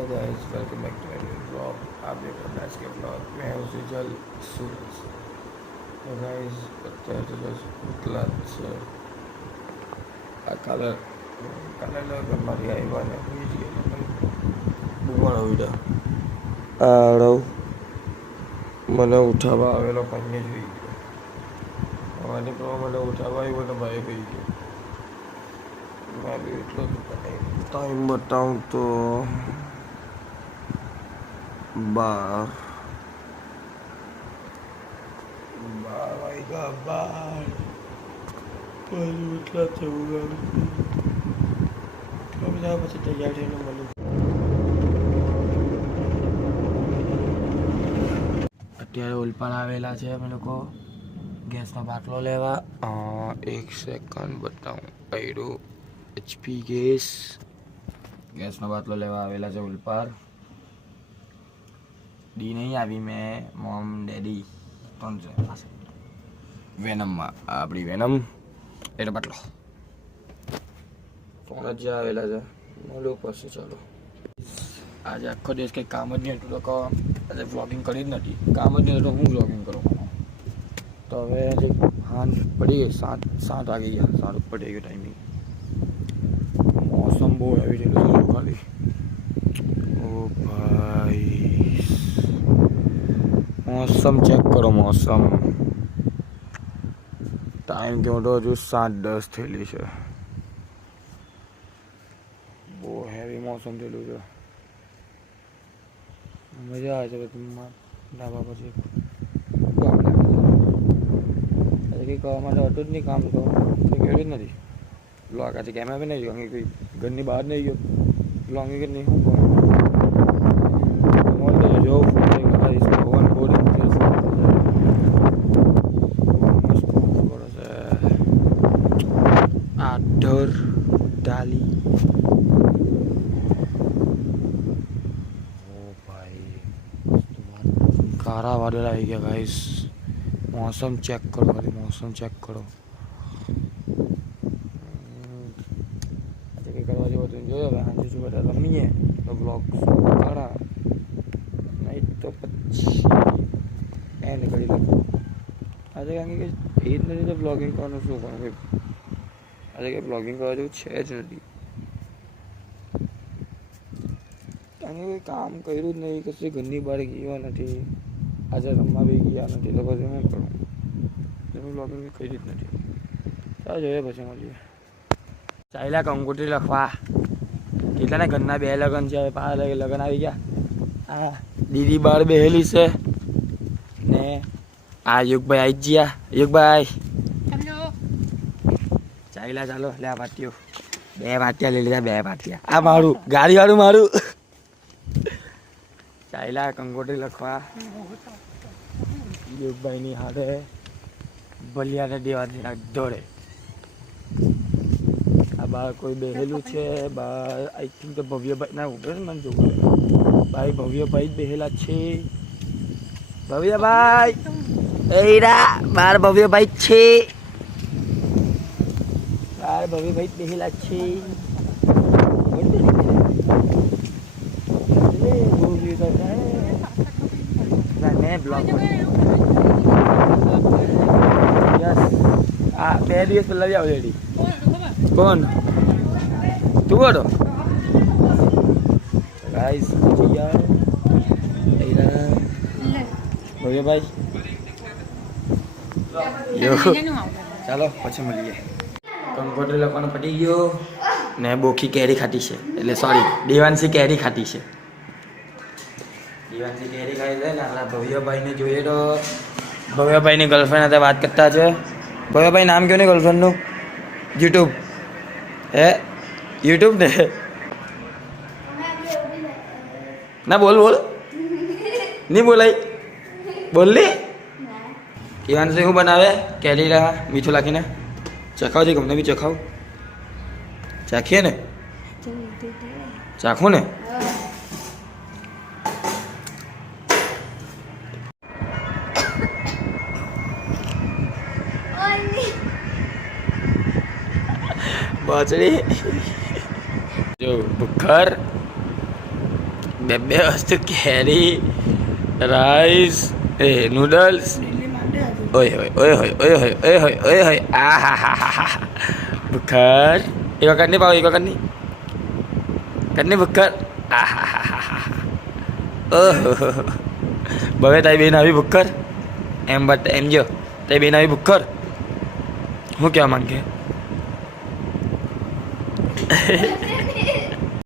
Hello guys, welcome back to my blog. आप देख रहे हैं आज के ब्लॉग में हूँ सुजल सूरज। तो गाइस અત્યારે તો બસ ઉતલા જ છે. આ કાલે મારી આવ્યા ને બુમાણો વિડા આડો મને ઉઠાવવા આવેલો કન્યા જોઈ ગયો. હવાની પ્રમાણે મને ઉઠાવવા આવ્યો ને ભાઈ કહી ગયો. મેં બી એટલો જ ટાઈમ બતાવું તો 12 વાગ્યા. એટલા થયું બધા પછી તૈયાર થઈને મળું. અત્યારે ઓલપાડ આવેલા છે અમે લોકો ગેસનો બાટલો લેવા. 1 સેકન્ડ બતાવું. આયરો HP ગેસનો બાટલો લેવા આવેલા છે ઓલપાડ. ડી નહીં આવી, મેં મોમ ડેડી 3 છે પાસે વેનમમાં. આપણી વેનમ એટલે બાટલો 3 જ આવેલા છે. મળ્યું પછી ચાલો. આજે આખો દિવસ કંઈ કામ જ નહીં હતું તો આજે વ્લોગિંગ કરી જ નથી. કામ જ નહીં હતું તો હું વ્લોગિંગ કરું. તો હવે હાંજ પડી ગઈ, 7 વાગી ગયા. 7 ઉપર થઈ ગયો ટાઈમિંગ. મોસમ બહુ હેવી થયેલું છે ખાલી. ઓ ભાઈ मौसम चेक करो. मौसम टाइम क्यों तो जो 7:10 थी है. वो हैवी मौसम थेलू है. मजा आ जाए ढाबा पर कहीं कहवा तो नहीं काम तो खेड़ नहीं. ब्लॉग आज कैमरा भी नहीं गई, कोई घर ની બહાર नहीं गयो. ब्लॉग के नहीं हूँ जो आडर डाली. ओ भाई कारा वादल आई गया गाइस. मौसम चेक करो, खाली मौसम चेक करो. આજે કંઈ કરવા જેવો તો જોયો. હવે સાંજે જો બધા રમીએ તો બ્લોગ કાઢા, નહીં તો પછી એન્ડ કરી લઉં. આજે કારણ કે એ જ નથી તો બ્લોગિંગ કરવાનું શું કરવું. આજે કંઈ બ્લોગિંગ કરવા જેવું છે જ નથી. કારણ કે કોઈ કામ કર્યું જ નહીં, કશું ઘરની બહાર ગયો નથી, આજે રમવા બી ગયા નથી, તો પછી શું કરું. એનું બ્લોગિંગ કરી જ નથી. ચાલો જોઈએ પછી મળીએ. ચાલ્યા કંકોત્રી લખવા. કેટલાના ઘરના 2 લગ્ન છે. હવે 5 લગ્ન આવી ગયા. હા, દીદી બહાર બેહેલી છે ને આ યુગભાઈ આવી જ ગયા. યુગભાઈ ચાલ્યા. ચાલો લે આ પાટીઓ. 2 પાટિયા લઈ લીધા. 2 પાટિયા. આ મારું ગાડીવાળું મારું. ચાલ્યા કંકોત્રી લખવા યુગભાઈની હાથે. ભલિયાને દેવાથી દોડે. આ બહાર કોઈ બેહેલું છે. બહાર આઈ થિંક તો ભવ્યભાઈ ના ઉભે ને મને જોવું. ભાઈ ભવ્યભાઈ જ બેહેલા છે. ભવ્યભાઈ એરા બાર ભવ્યભાઈ જ છે. બાર ભવ્યભાઈ જ બેહેલા છે. બ્લોગ આ 2 દિવસ પહેલા જ ઓલરેડી. કોણ તું બોલો ગાઈસ. ભવ્યભાઈ ચાલો પછી મળીએ. કંકોત્રી લખવાનું પટી ગયો ને બોખી કેરી ખાટી છે. એટલે સોરી, દેવાંશી કેરી ખાટી છે. દેવાંશી કેરી ખાઈ છે ને આપણા ભવ્યભાઈને જોઈએ તો ભવ્યભાઈની ગર્લફ્રેન્ડ સાથે વાત કરતા છે. ભવ્યભાઈ નામ કયો ને ગર્લફ્રેન્ડનું? યુટ્યુબ હે? યુટ્યુબ ને ના બોલ નહીં બોલાય. બોલ લે. દેવાંશી શું બનાવે? કેરી રહ્યા મીઠું લાખીને. ચખાવ છે, ગમને બી ચખાવ. ચાખીએ ને? ચાખું ને? બાજરી જો ભૂખર બે બે વસ્તુ કેરી રાઈસ એ નૂડલ્સ ઓય હોય ઓય હોય ઓય હોય ઓય હોય ઓય હોય આ હા હા હા હા બુખાર એક વખત નહીં પાવ એક વખત નહીં કરની બુખાર આ હા હા હા હા ઓહો બવે તારી બેન આવી બુખાર એમ બટ એમ જો તારી બેન આવી બુખાર હું કહેવા માંગે